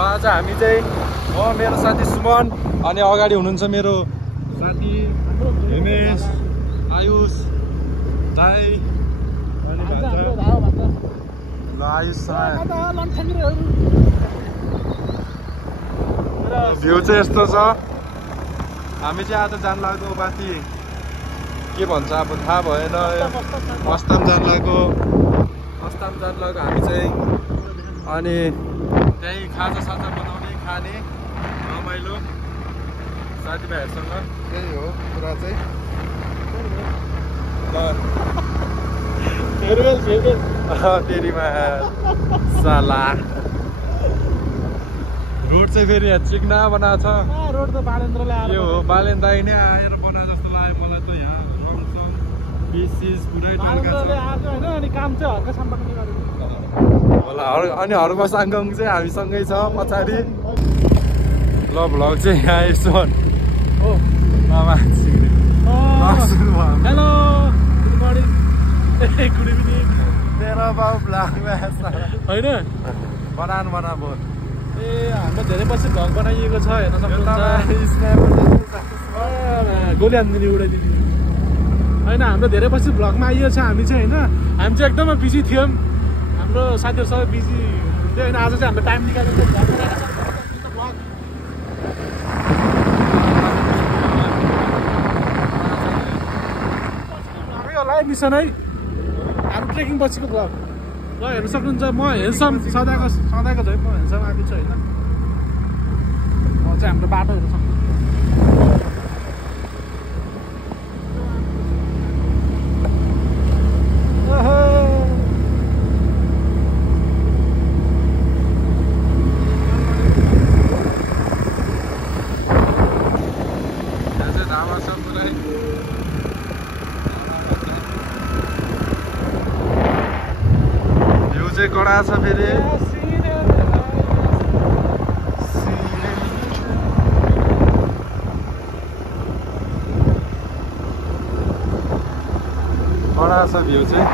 आज हामी चाहिँ म मेरो साथी सुमन अनि अगाडि हुनुहुन्छ मेरो साथी हिमेश आयुष दाई अनि आयुष भ्यू चाहिँ यस्तो छ। हामी चाहिँ आज जान लाग्यो माथि के भन्छ अब थाहा भएन अस्ताम जान लाग्यो हामी चाहिँ अनि त्यही खाजा साजा बनाउने खाने रमाइलो साथीभाइहरूसँग त्यही हो कुरा चाहिँ तेरीमा साला रोड चाहिँ फेरि यहाँ चिकना बनाएको छ। रोड त बालेन्द्रले यो हो बालेन्द्र दाइ नै आएर बनाए जस्तो लाग्यो मलाई त। यहाँ रङसङ बिसिस पुरै अनि काम चाहिँ हर्का सम्पर्क होला अनि हर्क साङगङ चाहिँ हामीसँगै छ पछाडि। ल भ्लग चाहिँ यहाँ यसो hello good morning good evening तेरो बाउ भ्लगमा होइन बना बोल ए हाम्रो धेरै पछि भ्लग बनाइएको छ हेर्न सक्नुहुन्छ। गोली हान्दिने उडाइदिने होइन हाम्रो धेरै पछि भ्लगमा आइएको छ। हामी चाहिँ होइन हामी चाहिँ एकदमै बिजी थियौँ हाम्रो साथीहरूसँग बिजी थियो होइन। आज चाहिँ हाम्रो टाइम निकालेर होला है मिसन है हाम्रो ट्रेकिङ पछिको भ्लग ल हेर्नु सक्नुहुन्छ। म हेर्छम सदाको झै म हेर्छम आएको छु होइन। चाहिँ हाम्रो बाटो हेर्नु सक्नुहुन्छ। कडा छ फेरि कडा छ भ्यू चाहिँ।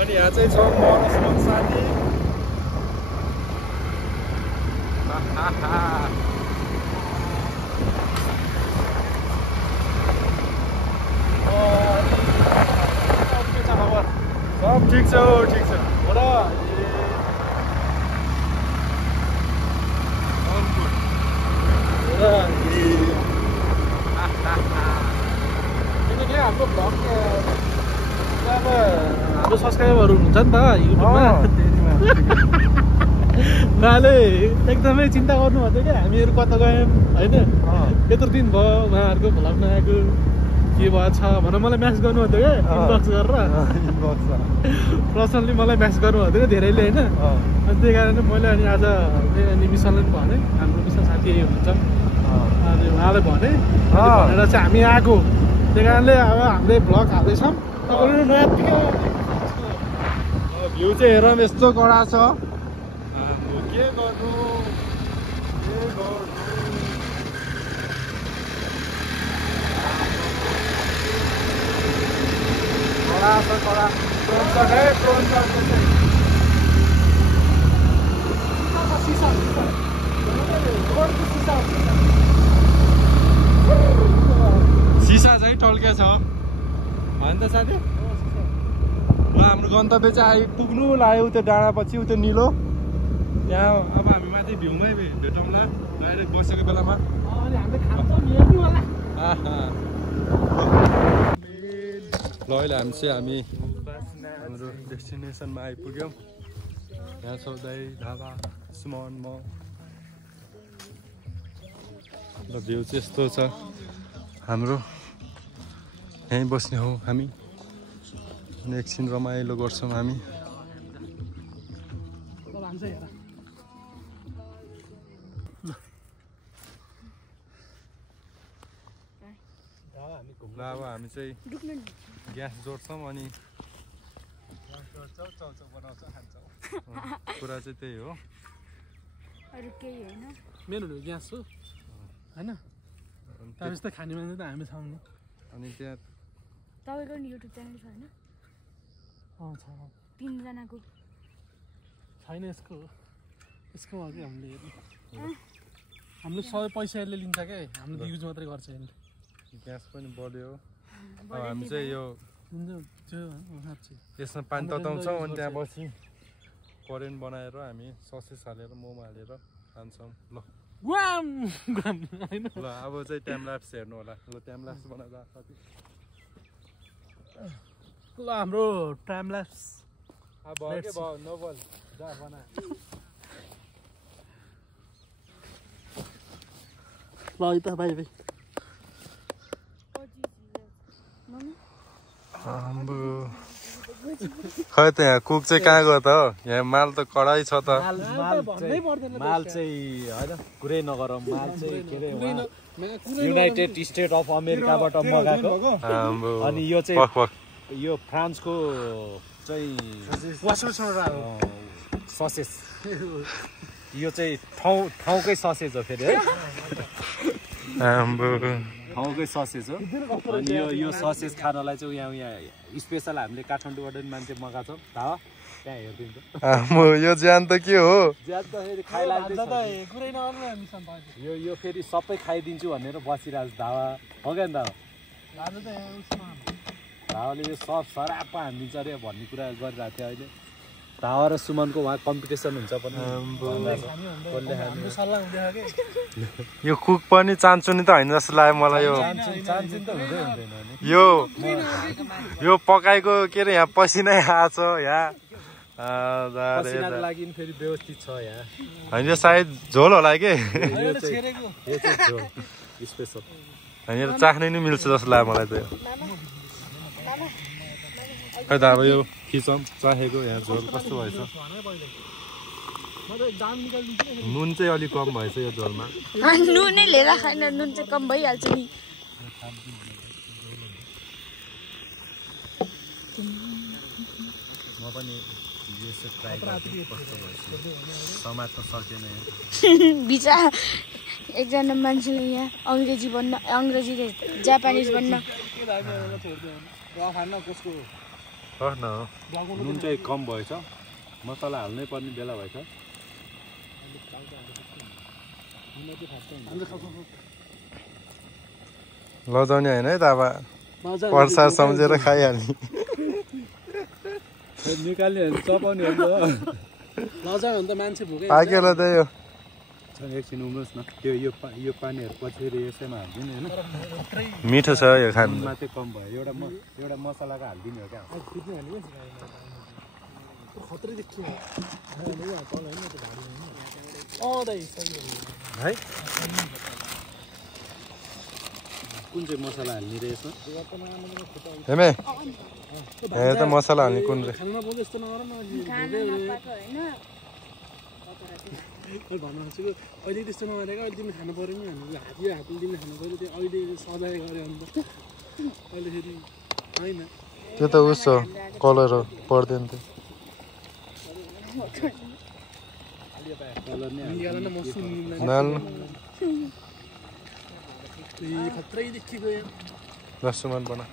अनि यहाँ चाहिँ छ म साथी सब ठिक छ हो र हाम्रो भ्लग अब हाम्रो सब्सक्राइबरहरू हुन्छ नि त युट्युबमा उहाँले एकदमै चिन्ता गर्नुभएको थियो क्या हामीहरू कता गयौँ होइन यत्रो दिन भयो उहाँहरूको भ्लग नआएको के भएछ भनेर मलाई म्यासेज गर्नुभएको थियो क्या इनबक्स गरेर पर्सनली मलाई म्यासेज गर्नुभएको थियो धेरैले होइन। अनि त्यही कारणले मैले अनि आज अनि मिसनलाई पनि भने हाम्रो मिसन साथी यही हुनुहुन्छ अनि उहाँलाई भने भनेर चाहिँ हामी आएको। त्यही कारणले अब हामीले भ्लग हाल्दैछौँ तपाईँहरू नयाँ भ्यू चाहिँ हेरौँ यस्तो कडा छ। के गर्नु सिसा चाहिँ टल्के छ होइन त साथी। ल हाम्रो गन्तव्य चाहिँ आइपुग्नु लाग्यो उता डाँडा पछि उता निलो त्यहाँ। अब हामी माथि भ्यूमै भेटौँला डाइरेक्ट बसेको बेलामा। ल अहिले हामी हाम्रो डेस्टिनेसनमा आइपुग्यौँ। यहाँ छ दाइ ढाबा सुमन म। ल भ्यू चाहिँ यस्तो छ हाम्रो यहीँ बस्ने हो हामी। एकछिन रमाइलो गर्छौँ हामी। ल अब हामी चाहिँ ग्यास जोड्छौँ अनि कुरा चाहिँ त्यही हो। अरु केही हैन मेन ग्यास हो हैन। त्यस त खाने मान्छे त हामी छौँ नि अनि त्यहाँ तपाईँको नि युट्युब च्यानल छ होइन छ 3 जनाको छैन यसको अघि हामीले हामीले सबै पैसा यसले लिन्छ क्या हामीले युज मात्रै गर्छ यसले ग्यास पनि बढ्यो हामी चाहिँ यो यसमा पानी तताउँछौँ अनि त्यहाँ बसी करेन्ट बनाएर हामी ससेस हालेर मोमो हालेर खान्छौँ ल ल अब चाहिँ टाइम ल्याप्स हेर्नु होला ल टाइम ल्याप्स बनाउँदा ल हाम्रो टाइम ल्याप्स अब भयो के भयो नोबल जा बना ल त बाई बाई खै त यहाँ कुक चाहिँ कहाँ गयो त यहाँ माल त कडाई छ त माल चाहिँ होइन कुरै नगरौँ माल चाहिँ के अरे युनाइटेड स्टेट अफ अमेरिकाबाट मगाएको अनि यो चाहिँ यो फ्रान्सको चाहिँ ससेज यो चाहिँ ठाउँकै ससेज हो फेरि है ठाउँकै ससेज हो अनि यो ससेज खानलाई चाहिँ यहाँ स्पेसल हामीले काठमाडौँबाट पनि मान्छे मगाएको छौँ थाहा त्यहाँ हेरिदिन्छ यो ज्यान त के हो ज्यान त फेरि खाइलाग्दैछ यो फेरि सबै खाइदिन्छु भनेर बसिरहेको छ धावा हो क्या नि धावाले यो सब सरापा हानिदिन्छ अरे भन्ने कुरा गरिरहेको थियो अहिले धावा र सुमनको उहाँ कम्पिटिसन हुन्छ पनि यो कुक पनि चान्चु नि त होइन जस्तो लाग्यो मलाई यो पकाएको के अरे यहाँ पसिनै आएको छ यहाँ लागि फेरि व्यवस्थित छ यहाँ होइन यो सायद झोल होला के स्पेसल होइन चाख्नै नि मिल्छ जस्तो लाग्यो मलाई त खै त अब यो खिचौँ चाखेको यहाँ झोल कस्तो भएछ नुन चाहिँ अलिक कम भएछ यो झोलमा नुनै लिएर खाएन नुन चाहिँ कम भइहाल्छ नि म पनि यसो ट्राई गर्छु कस्तो भएछ समात्न सकेन बिचा एकजना मान्छेले यहाँ अङ्ग्रेजी जापानिज भन्न नुन चाहिँ कम भएछ मसला हाल्नै पर्ने बेला भएछ लजाउने होइन है त अब प्रसाद सम्झेर खाइहाल्ने निकाल्ने चपाउने हो लजाउने भने त मान्छे भोकै पाकेला त यो एकछिन उम्रोस् न त्यो यो पानीहरू पछि यसैमा हालिदिने होइन मिठो छ यो खानु मात्रै कम भयो एउटा मसलाको हालिदिने हो क्या है कुन चाहिँ मसला हाल्ने रहेछ हेमे यहाँ त मसला हाल्ने कुन रहेछ अहिले त्यस्तो नगरेको अहिले तिमीले खानु पऱ्यो नि हामीले हातले तिमीले खानु पऱ्यो त्यो अहिले सजाय गऱ्यो अन्त अहिले फेरि होइन त्यो त उस हो कलर हो पर्दैन त खत्रै देखि गयो लसुन बना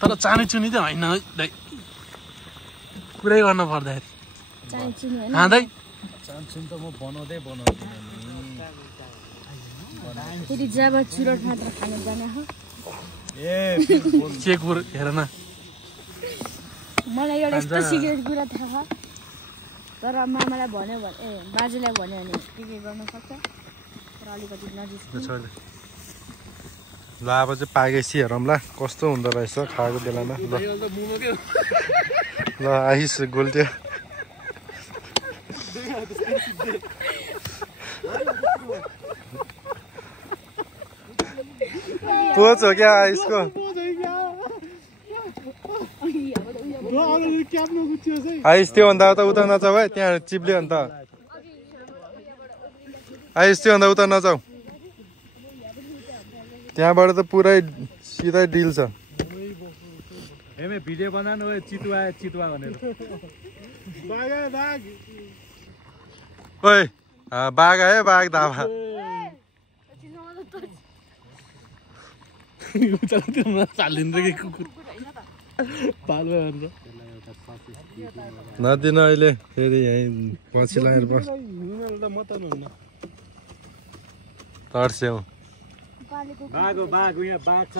तर चाने चुनी त होइन पुरै गर्न पर्दाखेरि खाँदै चान्सुन त म बनाउँदै फेरि जब चुरोट मात्र खानु जाने हो के कुरो हेर न मलाई एउटा यस्तो सिक्रेट कुरा थाहा छ तर मामालाई भन्यो भने बाजुलाई भन्यो भने के गर्न सक्छ तर अलिकति नजिक ल अब चाहिँ पाकेपछि हेरौँ ल कस्तो हुँदो रहेछ खाएको बेलामा ल आइस गोल्ट्यो पोच हो क्या आइसको आइस त्यो भन्दा उता नजाऊ है त्यहाँ चिप्ल्यो अन्त आइस त्यो भन्दा उता नजाऊ त्यहाँबाट त पुरै सिधै डिल छ हेमे भिडियो बनाउनु चितुवा भनेर ओइ बाघ आयो बाघ धावा चालिन्छ कि कुकुर पाल्यो भनेर नदिन अहिले फेरि यहीँ पछि लागेर बस तर्स्यौ बाघ यहाँ बाघ छ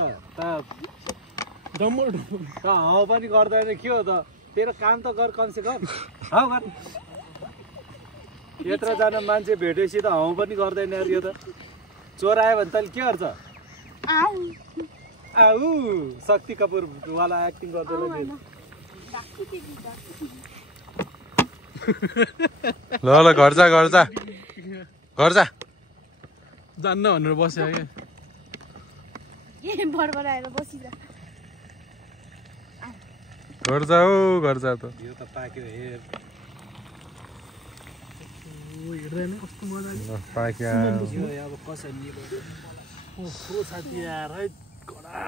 हाउ पनि गर्दैन के हो त तेरो काम त गर कमसे कम हाउ गर यत्रोजना मान्छे भेटेपछि त हाउ पनि गर्दैन यार यो त चोर आयो भने तैँले के गर्छ आऊ शक्ति कपुरवाला एक्टिङ गर्दैन ल घर जा जान्न भनेर बस्यो के बरबर आएर बसिरा घर जा त यो त पाक्यो हेर हेर्दैन कस्तो मजा पाक्यो अब कसरी साथी यार है कडा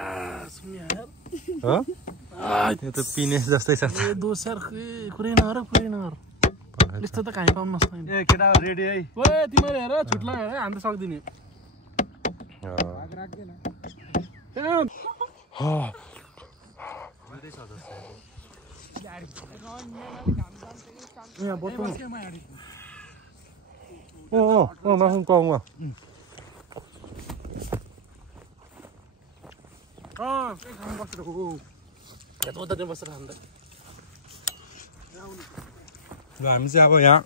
सुन्यो यार यो त पिने जस्तै छ दोसर कुरै नगर यस्तो त कहीँ पाउनु नसक्दैन ए केटा रेडी है ओए तिमीले हेर छुट्ला हेर हामी त सक्दिने मासु पाउँगा ल हामी चाहिँ अब यहाँ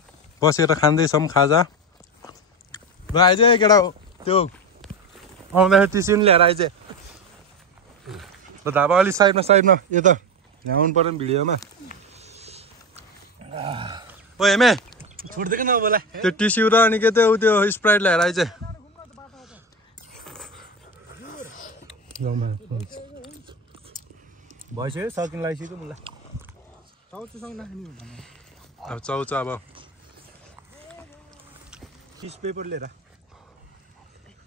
बसेर खाँदैछौँ खाजा ल आइज केटा त्यो आउँदाखेरि टिसिन ल्याएर आइज ल ढाबा अलिक साइडमा यता यहाँ आउनु पर्यो नि भिडियोमा ओ हेमे छोड्दिएको न बोला त्यो टिस्यु र अनि के त्यो स्प्राइट ल्याएर आइज भइसक्यो सकिन लागिसक्यो मलाई अब चाउचा अब टिस पेपर लिएर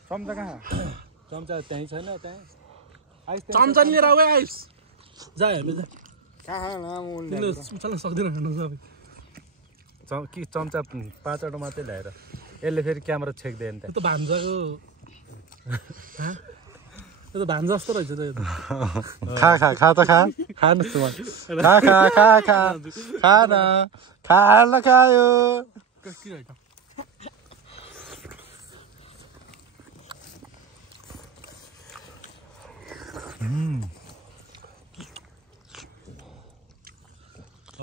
चम्चा कहाँ चम्चा त्यहीँ छैन त्यहाँ चम्चा लिएर आऊ आइस जा हामी जा उचाल्न सक्दैन कि चम्चा 5वटा मात्रै ल्याएर यसले फेरि क्यामेरा छेक्दैन त्यो त भान्जाको यो त भान्जा जस्तो रहेछ त यो त खा खानुहोस् त खान खायो के रहेछ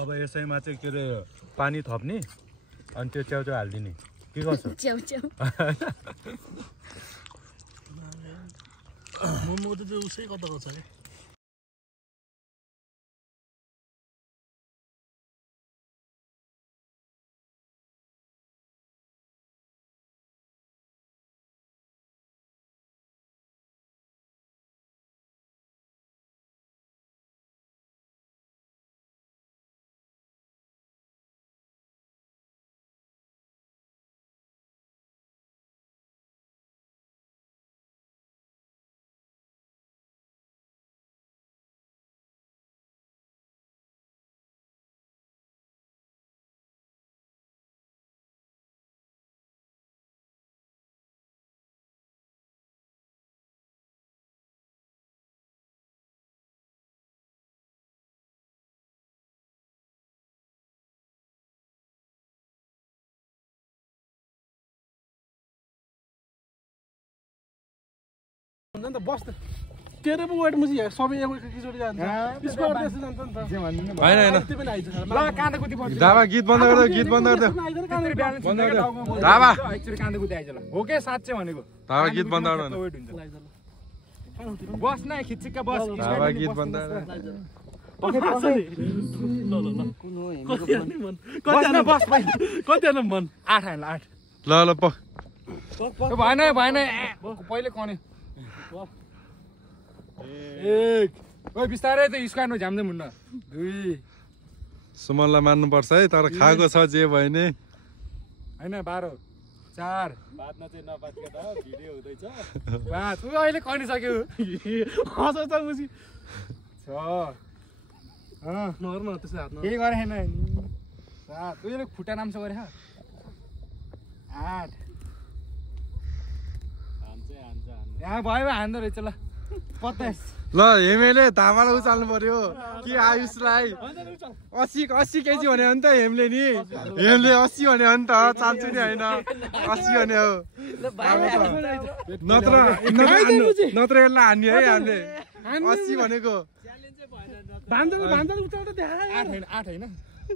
अब यसैमा चाहिँ के अरे पानी थप्ने अनि त्यो च्याउचाउ हालिदिने के गर्छ मोमो त त्यो उसै कताको छ अरे बस के अरे पो वेट मुसी सबै एकैचोटि जान्छ स्क्वाड देश जान्छ नि त हैन त्यो पनि आइज ल काँदाकुती पर्छ ढाबा गीत बन्द गर्दै ढाबा एकचोटि काँदाकुती आइज ल हो के साच्चै भनेको ढाबा गीत बन्द गर्न बस न खिच्चिक्का बस ढाबा गीत बन्द कति मन 8 हाल्ला 8 ल भएन पहिले कने एक ओइ बिस्तारै त स्क्वाडमा झ्याम्दै मुन्न 2 सुमनलाई मान्नुपर्छ है तर खाएको छ जे भयो नि हैन 12 4 बादमा चाहिँ नपात्के त भिडियो हुँदैछ 5 उ अहिले कनिसक्यो हँसा त मुसी 6 नगर्न त्यसै हातमा केही गरे हैन 7 उले खुट्टा नाम्छ गरे 8 यहाँ भयो हान्दो रहेछ ल ल हेमेले धामालाई उचाल्नु पर्यो कि आयुषलाई 80 केजी भने हो नि त हेमले नि हेमले 80 भने हो नि त चाल्छु नि होइन 80 भने हो नत्र यसलाई हान्ने है हामीले 80 भनेको भान्जाले उचाल्दा देखा 8 होइन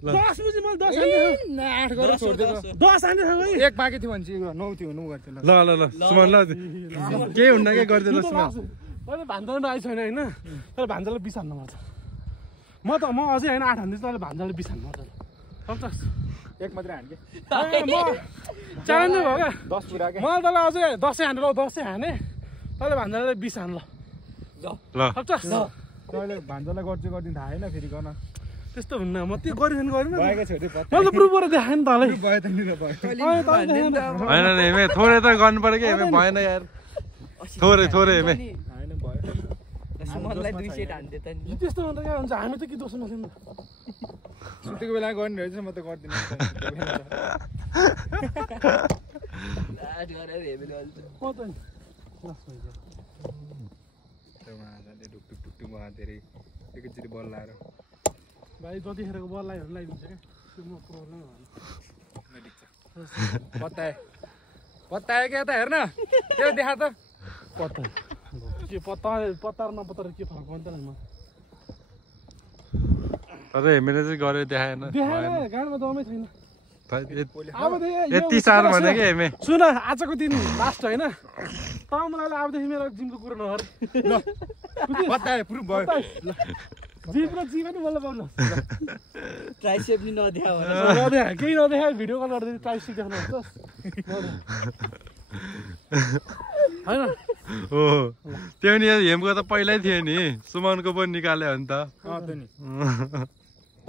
10 बुझी मैले 10 हान्ने 8 गरेर छोड्दिएको 10 हान्ने है एक बाँकी थियो भने चाहिँ 9 थियो 9 गर्थ्यो ल सुमन ल केही हुन्न के गरिदिनु सुमन मैले भान्जाले नआइ छैन होइन तर भान्जाले 20 हान्नु पर्छ म अझै होइन 8 हान्दिछु तर भान्जाले 20 हान्नु पर्छ सक्छस् एक मात्रै हान्के म च्यालेन्ज भयो क्या 10 पुरा के मैले तँलाई अझै 10 हान्नु ल 10 हाने तैँले भान्जाले 20 हान् ल सक्छस् तैँले भान्जालाई गर्छु गरिदिनु थाहा होइन फेरि गर्न त्यस्तो हुन्न म त्यो गरिदिनु गरिन भएको छोड्दै मैले प्रुफ गरेर देखाएँ नि तँलाई भयो त नि र भयो होइन नि हेमे थोरै त गर्नु पर्यो कि हेमे भएन यार थोरै हेमे होइन भयो सुमनलाई 2 सेट हान्थे त नि त्यस्तो भन्दा के हुन्छ हामी त के दोष नलिउँ छुट्टीको बेला गर्ने रहेछ म त गर्दिनँ लाज गरेर हेर्नु हुन्छ म त नि ढुकढुक उहाँ धेरै एकैचोटि बल लाएर भाइ जतिखेरको बल लगाइदिन्छ क्या म प्रब्लम पत्तायो क्या त हेर्न त्यो देखा त पत्ता के पत्ता र नपत्ता के फरक पर्छ नि म तर हेमेले चाहिँ गरेर देखाएन देखाएन गाडीमा दमै छैन यति साह्रो भने कि हेमे सुन आजको दिन लास्ट होइन त मलाई अबदेखि मेरो जिमको कुरो नगर पत्तायो प्रुफ भयो जिम र जी पनि मलाई पाउनु ट्राइसेप नि नदेखा भने नदेखा केही नदेखा भिडियो कल गर्दै ट्राइसेप देख्नुहुन्छ होइन हो त्यो नि हेमको त पहिल्यै थियो नि सुमनको पनि निकाल्यो भने त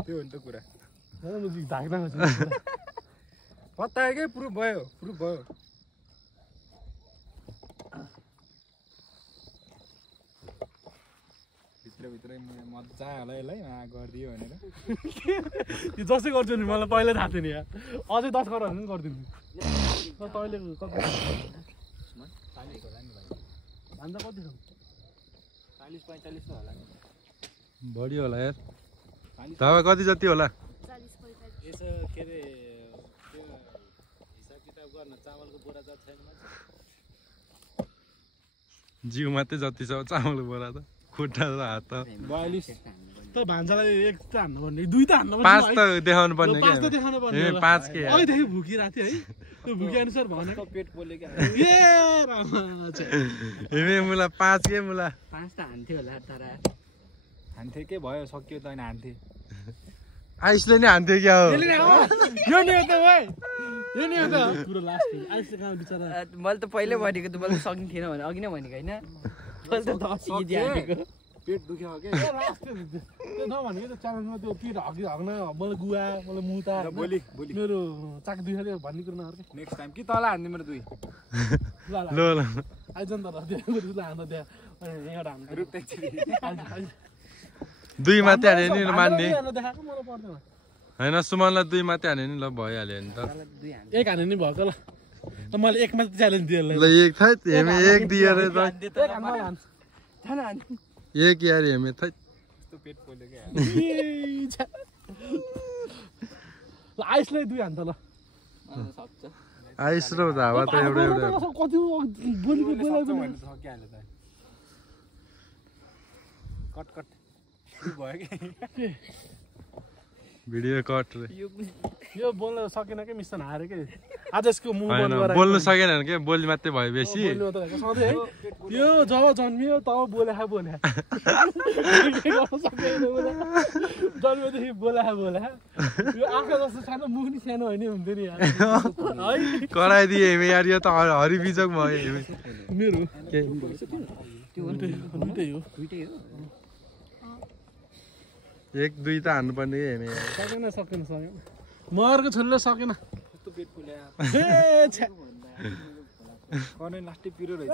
त्यो हो नि त कुरा धाक्दा पत्तायो के प्रुफ भयो भित्रै मजा होला यसलाई गरिदियो भनेर यो जस्तै गर्छु नि मलाई पहिल्यै थाहा थियो नि यहाँ अझै 10 गरेर पनि गरिदिनु तैँले भन्दा कति छ 40-45 होला बढी होला यार धावा कति जति होला यसो के अरे त्यो हिसाब किताब गर्न चामलको बोरा जति छैन जिउ मात्रै जति छ चामलको बोरा त खुट्टा र हात त 42 त भान्जालाई 1 त हान्नु पर्ने 2 त हान्नु पर्ने 5 त देखाउनु पर्ने 5 त देखाउनु पर्ने 5 के अहिलेदेखि भुकिरहेको थियो है त्यो भुके अनुसार भएन पेट पोल्यो क्या ए रामा हेमे मुला 5 के मुला 5 त हान्थ्यो होला तर हान्थे के भयो सकियो त हैन हान्थे आइसले नि हान्थ्यो क्या हो यो नि हो त भाइ यो नि हो त पुरो लास्ट आइसले कहाँ बिचारा मैले त पहिल्यै भनेको त मैले सकिन्थेन भने अघि नै भनेको होइन मैले त 10 केजी हानेको पेट दुख्यो के लास्ट त्यो नभनेको त च्यालेन्जमा त्यो पेट हग्न मलाई गुवा मलाई मुता भोलि मेरो चाक दुखायो भन्ने कुरा नगर नेक्स्ट टाइम कि तल हान्ने मेरो 2 ल आइजन त हान्दा त्यहाँ एउटा हान्दा रुख एकचोटि 2 मात्रै हाने नि मान्ने देखाएको मलाई पर्दैन हैन सुमनलाई 2 मात्रै हाने नि ल भइहाल्यो नि त 1 हाने नि भएको ल त मैले 1 मात्रै च्यालेन्ज दिएँ ल 1 थाइ हेमे 1 दिएर त 1 हान्नु हान्छ थाहा न 1 यार हेमे थाइ यस्तो पेट पोल्यो के ल आइसले 2 हान्छ ल सक्छ आइस र धावा त एउटा कति बोलीको बोलाइ भने सकिहाल्यो त कट भयो के भिडियो कट रे यो बोल्न सकेन के मिसन हारे के आज यसको मुभ हैन बन्द गरायो बोल्नु सकेन भने के बोली मात्रै भयो बेसी सधैँ है यो जब जन्मियो तब बोले जन्मेदेखि बोले यो आँखा जस्तो सानो मुख नि सानो होइन हुन्थ्यो नि यार है कराइदिए हेमे यार यो त हरिबिजक भयो हेमे मेरो त्यो दुइटै हो 1 2 त हान्नु पर्ने के हेमे सकेन मर्को छोरीले सकेन यस्तो पेट पोल्यो ए छ्या कने लास्टै पिरो रहेछ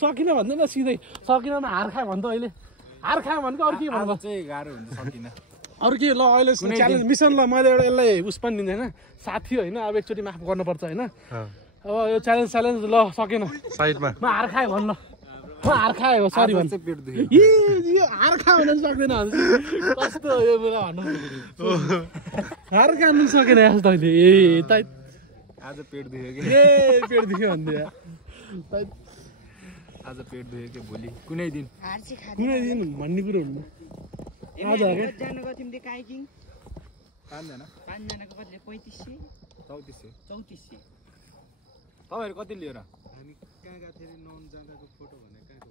सकिन भन्दैन सिधै सकिन हार खायो भन्छ अहिले हार खायो भने अरू के भन्दा चाहिँ गाह्रो हुन्छ सकिन अरू के ल अहिले च्यालेन्ज मिसन ल मैले एउटा यसलाई उस पनि दिन्छ होइन साथी होइन अब एकचोटि माफ गर्नुपर्छ होइन अब यो च्यालेन्ज ल सकेन साइडमा म हार खाएँ भन्न म हार खाएँ हो सरी भन्न पेट दुख्यो यो हार खा भन्न सक्दैन कस्तो यो कुरा भन्नु हार खानु सकेन यस्तो तैँले ए तै आज पेट दुख्यो कि ए पेट दुख्यो भन्दै आज पेट दुख्यो कि भोलि कुनै दिन कुनै दिन भन्ने कुरो हुन्न आज हो क्या जानको तिमीले काइकिङ 5 जना 5 जनाको कतिले 3500 3400 तपाईहरु कति लिएर हामी कहाँ गएको थियौ नन जाँदाको फोटो भने कहाँको